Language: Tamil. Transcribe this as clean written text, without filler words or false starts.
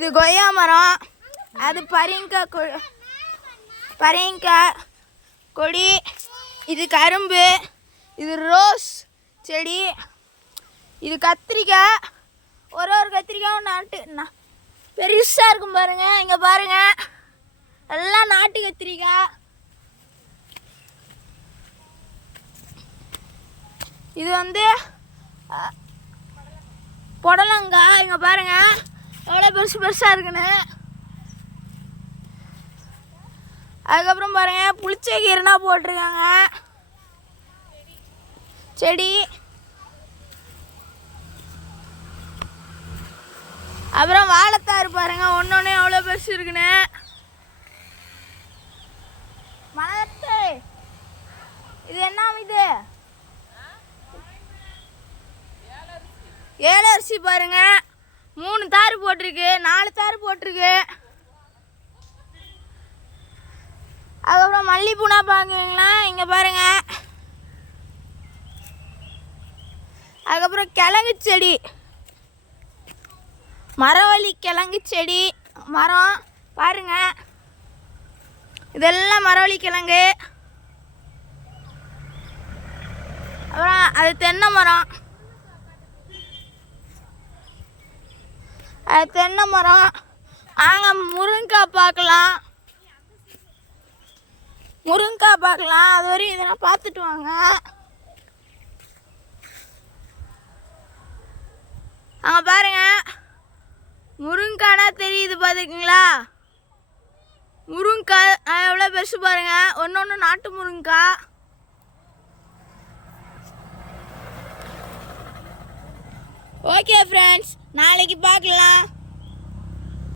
இது கொய்யா மரம், அது பரங்கிக்காய் கொடி, இது கரும்பு, இது ரோஸ் செடி, இது கத்திரிக்காய். ஒரு கத்திரிக்காயும் நாட்டு பெருசாக இருக்கும் பாருங்க. இங்கே பாருங்க, எல்லாம் நாட்டு கத்திரிக்காய். இது புடலங்காய். இங்கே பாருங்க எவ்வளோ பெருசாக இருக்குன்னு. அதுக்கப்புறம் பாருங்க புளிச்ச கீரைனா போட்டிருக்காங்க செடி. அப்புறம் வாழைத்தாறு பாருங்க, ஒன்னொன்னு எவ்வளோ பெருசு இருக்குன்னு. மலர்த்து இது என்ன? இது ஏலரிசி பாருங்க, 3 தாறு போட்டிருக்கு, 4 தாறு போட்டிருக்கு. அதுக்கப்புறம் மல்லிப்பூனா பார்க்குறீங்களா? இங்கே பாருங்க. அதுக்கப்புறம் கிழங்கு செடி, மரவள்ளி கிழங்கு செடி மரம் பாருங்க. இதெல்லாம் மரவள்ளி கிழங்கு. அப்புறம் அது தென்னை மரம், அது தென்னை மரம். முருங்கைக்காய் பார்க்கலாம், முருங்கைக்காய் பார்க்கலாம். அது வரையும் இதெல்லாம் பார்த்துட்டு வாங்க. அங்கே பாருங்க, முருங்கைக்கானா தெரியுது பார்த்துக்கிங்களா? முருங்கைக்காய் எவ்வளோ பெருசு பாருங்க, ஒன்று நாட்டு முருங்கைக்காய். ஓகே ஃப்ரெண்ட்ஸ், நாளைக்கு பார்க்கலாம்.